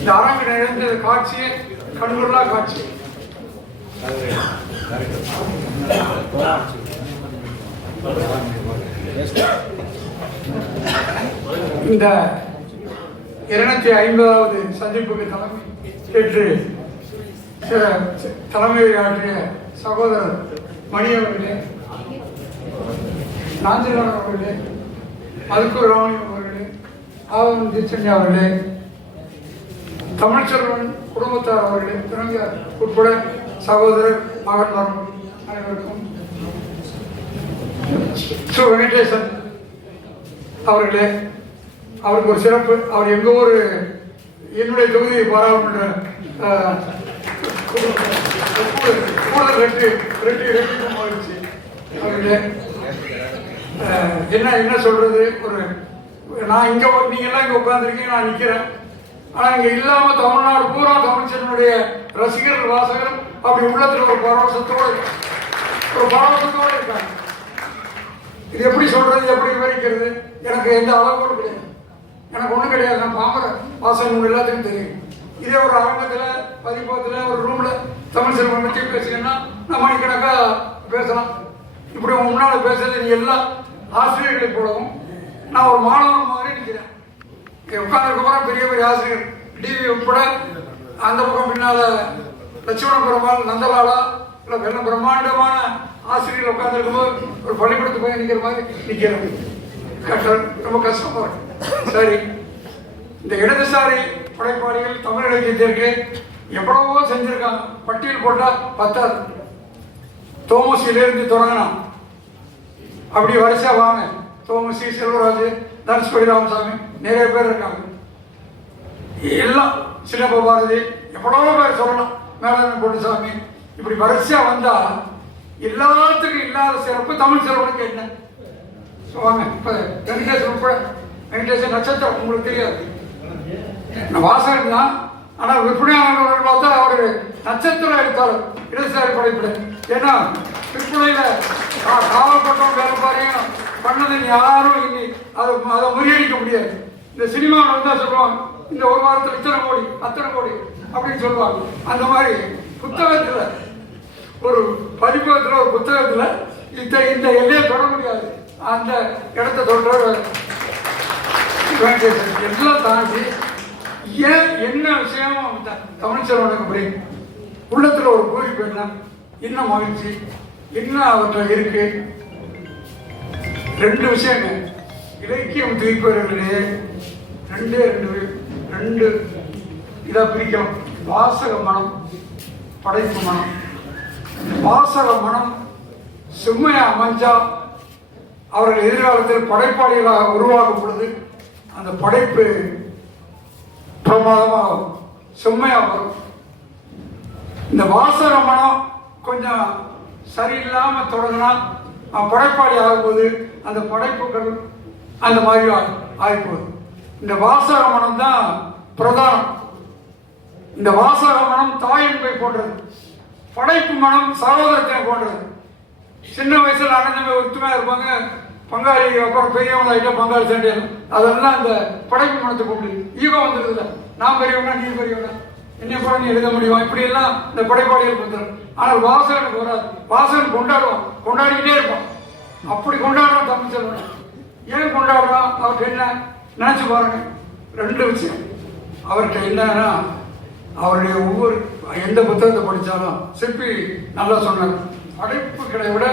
இந்த அரங்கு நிகழ்ந்த காட்சியே கண்கொள்ளா காட்சி. இந்த இருநூத்தி ஐம்பதாவது சந்திப்புக்கு தலைமை ஏற்று தலைமை ஆற்றிய சகோதரர் மணி அவர்களே நாஞ்சிலார் அவர்களே மதுக்கூர் ராமலிங்கம் அவர்களே ஆவன் திச்சன்யா அவர்களே தமிழ்ச்செல்வன் குடும்பத்தார் அவர்களே துணைஞர் உட்பட சகோதரர் மகன் அனைவருக்கும் ஸ்ரீ வெங்கடேசன் அவர்களே அவருக்கு ஒரு சிறப்பு. அவர் எங்கள் ஊர் என்னுடைய தொகுதி பாராளுமன்ற கூடுதல் ரெண்டு ரெண்டு ரெண்டு ரெட்டு மகிழ்ச்சி. அவர்களே என்ன என்ன சொல்றது? ஒரு நான் இங்க உ- நீங்க எல்லாம் இங்க உட்காந்துருக்கீங்க நான் நிக்கிறேன். ஆனா இங்க இல்லாம தமிழ்நாடு பூரா தமிழ்ச்சனுடைய ரசிகர்கள் வாசகர்கள் அப்படி உள்ளத்துல ஒரு பரவசத்தோடு ஒரு பரவசத்தோடு இருக்காங்க. இது எப்படி சொல்றது எப்படி விவரிக்கிறது? எனக்கு எந்த அளவுக்கு கிடையாது. எனக்கு ஒண்ணும் கிடையாது. நான் பாமர வாசகம் எல்லாத்துக்கும் தெரியும். இதே ஒரு அரங்கத்துல பதிப்பகத்துல ஒரு ரூம்ல தமிழ் செல்வம் பற்றி பேசுங்கன்னா நான் மணிக்கணக்கா பேசலாம். இப்படி உங்க பேசுறது நீ எல்லா ஆசிரியர்களை போலவும் நான் ஒரு மாணவன் மாதிரி நிற்கிறேன் உட்கார்ந்து பெரிய பெரிய ஆசிரியர். டிவி உட்பட அந்த பக்கம் பின்னால லட்சுமண பெருமாள் நந்தலாலா இல்லை வெள்ள பிரம்மாண்டமான ஆசிரியர் உட்கார்ந்து போது ஒரு பள்ளிக்கூடத்து போய் நிற்கிற மாதிரி நிற்கிறது கஷ்டம் ரொம்ப கஷ்டமா சரி இந்த இடதுசாரி படைப்பாளிகள் தமிழ் இலக்கியத்திற்கு எவ்வளவோ செஞ்சிருக்காங்க. பட்டியல் போட்டால் பத்தாது. தோமசியிலிருந்து தொடங்கலாம் அப்படி வரிசா வாங்க. தோமசி செல்வராஜ் தனுஷ்கோடி ராமசாமி நிறைய பேர் இருக்காங்க. எல்லாம் சின்னப்ப பாரதி எவ்வளவோ பேர் சொல்லலாம் மேலாண்மை பொன்னுசாமி இப்படி வரிசையா வந்தா எல்லாத்துக்கும் இல்லாத சிறப்பு தமிழ் சிறப்புக்கு என்ன? சொல்லுவாங்க இப்போ இப்ப வெங்கடேசன் உட்பட வெங்கடேசன் நட்சத்திரம் உங்களுக்கு தெரியாது. நான் வாசகன் தான் ஆனா விற்பனையாளர்கள் பார்த்தா அவரு நட்சத்திரம் எடுத்தார். இடதுசாரி படைப்பில். ஏன்னா விற்பனையில கா- வேலை பாருங்க. பண்ணதை யாரும் இனி அதை அதை முறியடிக்க முடியாது. இந்த சினிமாவில் வந்தால் சொல்லுவாங்க இந்த ஒரு வாரத்தில் இத்தனை கோடி அத்தனை கோடி அப்படின்னு சொல்லுவாங்க. அந்த மாதிரி புத்தகத்தில் ஒரு பதிப்பகத்தில் ஒரு புத்தகத்தில் இந்த இந்த எல்லையை தொட முடியாது. அந்த இடத்த தொடுற எல்லாம் தாண்டி ஏன் என்ன விஷயமும் த- தமிழ் செல்வனுக்கு புரியும். உள்ளத்தில் ஒரு பூரிப்பு என்ன என்ன மகிழ்ச்சி? என்ன அவற்றை இருக்கு? ரெண்டு விஷயங்க. இலக்கியம் தூய்ப்பவர்களே ரெண்டே ரெண்டு ரெண்டு இதை பிரிக்கும். வாசக மனம் படைப்பு மனம். வாசக மனம் செம்மையா அமைஞ்சா அவர்கள் எதிர்காலத்தில் படைப்பாளிகளாக உருவாகும் பொழுது அந்த படைப்பு பிரமாதமாகும். செம்மையாக வரும். இந்த வாசக மனம் கொஞ்சம் சரியில்லாமல் தொடங்கினா படைப்பாளி ஆகும்போது அந்த படைப்புகள் அந்த மாதிரி ஆகி- ஆகிப்போகுது இந்த வாசக மனம் தான் பிரதானம். இந்த வாசக மனம் தாயன்பை போன்றது. படைப்பு மனம் சகோதரத்தை போன்றது. சின்ன வயசுல அண்ணன் தம்பி இருப்பாங்க. பங்காளி அப்புறம் பெரியவங்களாகிட்ட பங்காளி சண்டை அதெல்லாம் அந்த படைப்பு மனத்தை கூப்பிடு ஈகோ வந்துருதுல நான் பெரியவனா நீ பெரியவனா? என்ன கூட நீ எழுத முடியும்? இப்படி எல்லாம் இந்த படைப்பாளிகள் வந்துடும் ஆனால் வாசகனுக்கு வராது வாசகன் கொண்டாடுவான். கொண்டாடிக்கிட்டே இருப்பான். அப்படி கொண்டாடுறான் தமிழ் செல்வன். ஏன் கொண்டாடுறோம் அவருக்கு என்ன நினச்சி பாருங்க. ரெண்டு விஷயம். அவர்கிட்ட என்னன்னா அவருடைய ஒவ்வொரு எந்த புத்தகத்தை படித்தாலும் சிற்பி நல்லா சொன்னார். படைப்புகளை விட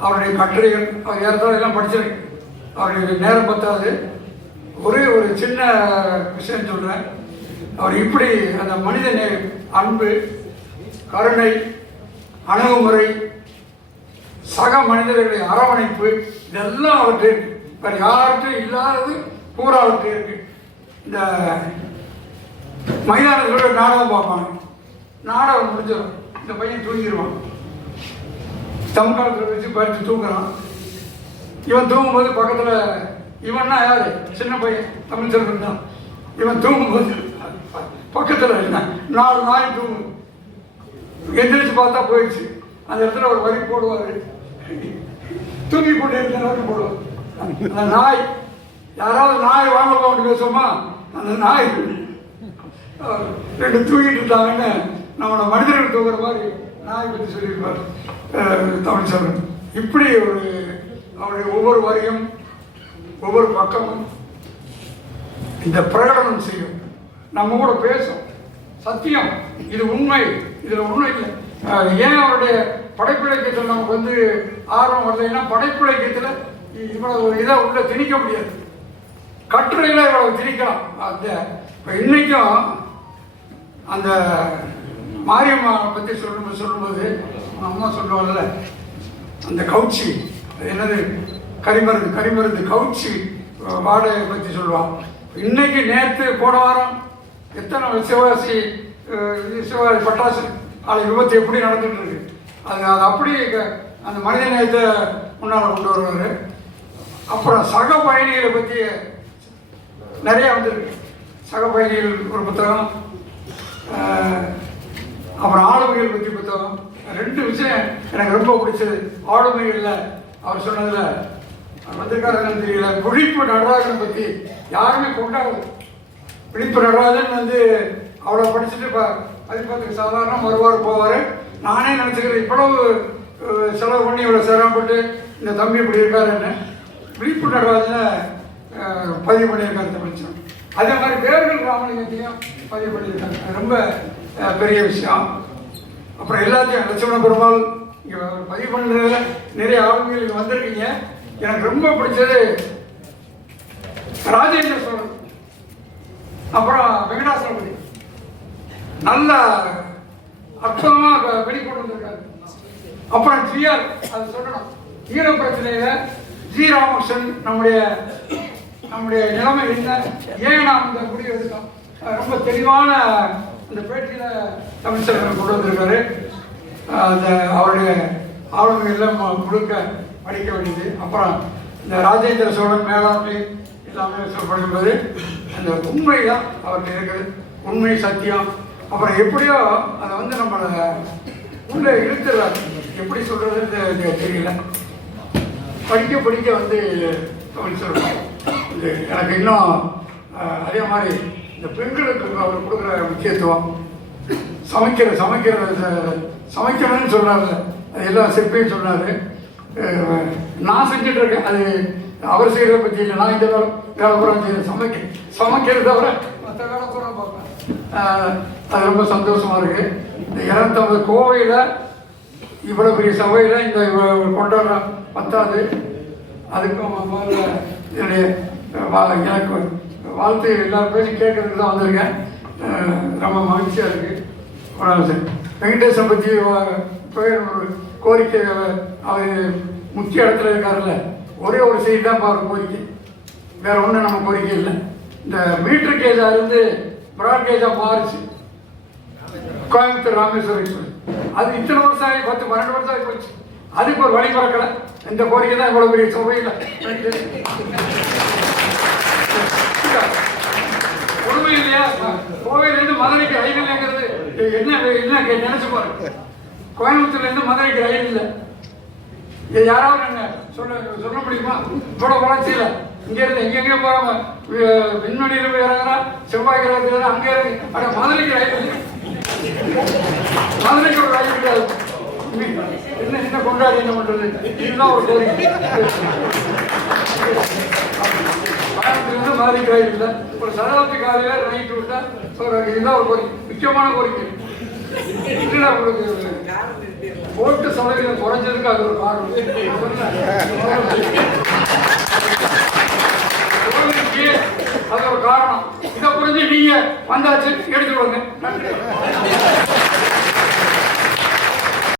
அவருடைய கட்டுரைகள் அவர் ஏற்கனவே எல்லாம் படிச்சிருக்கு அவருடைய நேரம் பத்தாது. ஒரே ஒரு சின்ன விஷயம் சொல்கிறேன் அவர் இப்படி அந்த மனித நே- அன்பு கருணை அணுகுமுறை சக மனிதர்களுடைய அரவணைப்பு இதெல்லாம் அவர்கிட்ட இருக்கு. வேறு யார்கிட்டும் இல்லாதது பூரா அவர்கிட்ட இருக்கு. இந்த மைதானத்தில் ஒரு நாடகம் பார்ப்பாங்க. நாடகம் முடிஞ்சிடும் இந்த பையன் தூங்கிடுவான் தம்காலத்தில் வச்சு பறித்து தூங்குறான். இவன் தூங்கும்போது பக்கத்தில் இவன்னா யார்? சின்ன பையன் தமிழ் செல்வன் தான். இவன் தூங்கும்போது பக்கத்தில் என்ன? நாலு நாய் தூங்கும். எந்திரிச்சு பார்த்தா போயிடுச்சு. அந்த இடத்துல ஒரு வரி போடுவார். தூங்கி கொண்டு இருந்த வரி போடுவார். அந்த நாய் யாராவது நாய் வாங்க போகணும் பேசுவோமா? அந்த நாய் ரெண்டு தூக்கிட்டு இருந்தாங்கன்னு நம்மளை மனிதர்கள் தூக்குற மாதிரி நாய் பற்றி சொல்லியிருப்பார். தமிழ் சொல்றேன் இப்படி ஒரு அவருடைய ஒவ்வொரு வரியும் ஒவ்வொரு பக்கமும் இந்த பிரகடனம் செய்யும். நம்ம கூட பேசும். சத்தியம். இது உண்மை. இதில் உண்மை இல்லை. ஏன் அவருடைய படைப்பிலக்கியத்தில் நமக்கு வந்து ஆர்வம் வரலைன்னா படைப்பிலக்கியத்தில் இவ்வளவு இதை உள்ள திணிக்க முடியாது. கட்டுரையில் இவ்வளவு திணிக்கலாம். அந்த இப்போ இன்னைக்கும் அந்த மாரியம்மா பற்றி சொல்லும் சொல்லும்போது அம்மா சொல்லுவாங்கல்ல அந்த கவுச்சி அது என்னது? கரிமருந்து கரிமருந்து கவுச்சி வாடகை பற்றி சொல்லுவான் இன்னைக்கு நேற்று போன வாரம் எத்தனை சிவகாசி சிவகாசி பட்டாசு ஆலை விபத்து எப்படி நடந்துட்டு இருக்கு? அது அது அப்படி க- அந்த மனித நேயத்தை முன்னால் கொண்டு வருவார். அப்புறம் சக பயணிகளை பற்றி நிறைய வந்திருக்கு. சக பயணிகள் ஒரு புத்தகம் அப்புறம் ஆளுமைகள் பற்றி புத்தகம். ரெண்டு விஷயம் எனக்கு ரொம்ப பிடிச்சது. ஆளுமைகள்ல அவர் சொன்னதுல வந்திருக்காருன்னு தெரியல. விழிப்பு நடராஜனை பற்றி யாருமே கொண்டாடல. விழிப்பு நடராஜன் வந்து அவ்வளோ படிச்சுட்டு இப்போ பதிப்பத்துக்கு சாதாரண வருவார் போவார். நானே நினச்சிக்கிறேன் இவ்வளவு செலவு பண்ணி இவ்வளோ சிரமப்பட்டு இந்த தம்பி இப்படி இருக்காருன்னு. விழிப்பு நடராஜனை பதிவு பண்ணியிருக்காரு தமிழ்ச்சன் அதே மாதிரி வேர்கள் ராமலிங்கத்தையும் பதிவு பண்ணியிருக்காங்க ரொம்ப பெரிய விஷயம். அப்புறம் எல்லாத்தையும் லட்சுமண பெருமாள் இங்கே பதிவு பண்ணுறதுல நிறைய ஆளுமைகள் இங்கே வந்திருக்கீங்க. எனக்கு ரொம்ப பிடிச்சது ராஜேந்திர சோழன். அப்புறம் வெங்கடாசலபதி. நல்ல அற்புதமாக வெளிக்கொண்டு வந்திருக்காரு. அப்புறம் ஜிஆர் அது சொல்லணும். ஈர பிரச்சனையை ஸ்ரீராமகிருஷ்ணன் நம்முடைய நம்முடைய நிலைமை என்ன? ஏன் நாம் இந்த முடிவு எடுத்தோம்? ரொம்ப தெளிவான அந்த பேட்டியில தமிழ்ச்செல்வன் கொண்டு வந்திருக்காரு. அந்த அவருடைய ஆளுமைகள்ல மு- முழுக்க படிக்க வேண்டியது. அப்புறம் இந்த ராஜேந்திர சோழன் மேலாண்மை எல்லாமே சொல்லப்படுகிறது. அந்த உண்மை தான் அவருக்கு இருக்குது. உண்மை சத்தியம். அப்புறம் எப்படியோ அதை வந்து நம்மளை உள்ள இழுத்துறாரு. எப்படி சொல்றதுன்னு தெரியல. படிக்க படிக்க வந்து தமிழ் சொல்றோம் இது எனக்கு இன்னும் அதே மாதிரி இந்த பெண்களுக்கு அவர் கொடுக்குற முக்கியத்துவம் சமைக்கிற சமைக்கிற சமைக்கணும்னு சொல்கிறாரு அது எல்லாம் சிற்பியும் சொன்னார். நான் செஞ்சுட்டு இருக்கேன். அது அவர் செய்கிறத பற்றி இல்லை நான் இந்த வேலை வேலை பூரா செய்யறேன். சமைக்க சமைக்கிறது தவிர மற்ற வேலை பூரா பார்ப்பேன். அது ரொம்ப சந்தோஷமாக இருக்குது இந்த இரநூத்தம்பது கோவையில் இவ்வளவு பெரிய சபையில் இந்த கொண்டாட கொண்டாடுற பத்தாது. அதுக்கும் முதல்ல என்னுடைய எனக்கு வாழ்த்து எல்லா பேரும் கேட்கறதுக்கு தான் வந்திருக்கேன். ரொம்ப மகிழ்ச்சியாக இருக்குது அவ்வளவுதான் சார். வெங்கடேசன் பற்றி ஒரு கோரிக்கை அவர் முக்கிய இடத்துல இருக்காருல்ல. ஒரே ஒரு செய்தி தான் பாரு கோரிக்கை. வேறு ஒன்றும் நம்ம கோரிக்கை இல்லை. இந்த மீட்டர் கேஜா இருந்து பிராட் கேஜா மாறுச்சு. கோயம்புத்தூர் ராமேஸ்வரம் அது இத்தனை வருஷம் ஆகி பத்து பன்னெண்டு வருஷம் ஆகி போச்சு. அதுக்கு ஒரு வழி பிறக்கல. இந்த கோரிக்கை தான் இவ்வளவு பெரிய சபையில் உண்மை இல்லையா? கோவையிலேருந்து மதுரைக்கு ரயில் இல்லைங்கிறது என்ன என்ன கே- நினைச்சு பாருங்க. கோயம்புத்தூர்ல இருந்து மதுரைக்கு ரயில் இல்லை. இது யாராவது நீங்க சொல்ல சொல்ல முடியுமா? இவ்வளவு வளர்ச்சியில இங்க இருந்து எங்கெங்க போறாங்க. விண்வெளியில போய் இறங்குறா செவ்வாய் கிரகத்துல அங்கே இருக்கு அட மதுரைக்கு ரயில் இல்லை. என்ன என்ன கொண்டாடி என்ன பண்றது இதுதான் ஒரு கோரிக்கை கோயம்புத்தூர்ல மதுரைக்கு ஒரு சரதாப்தி காலையில நைட் விட்டா இதுதான் ஒரு கோரிக்கை முக்கியமான கோரிக்கை இல்லடா உங்களுக்கு ஓட்டு சதவீதம் குறைஞ்சதுக்கு அது ஒரு காரணம் அது ஒரு காரணம். இதை புரிஞ்சு நீங்க வந்தாச்சு எடுத்துட்டு வாங்க. நன்றி.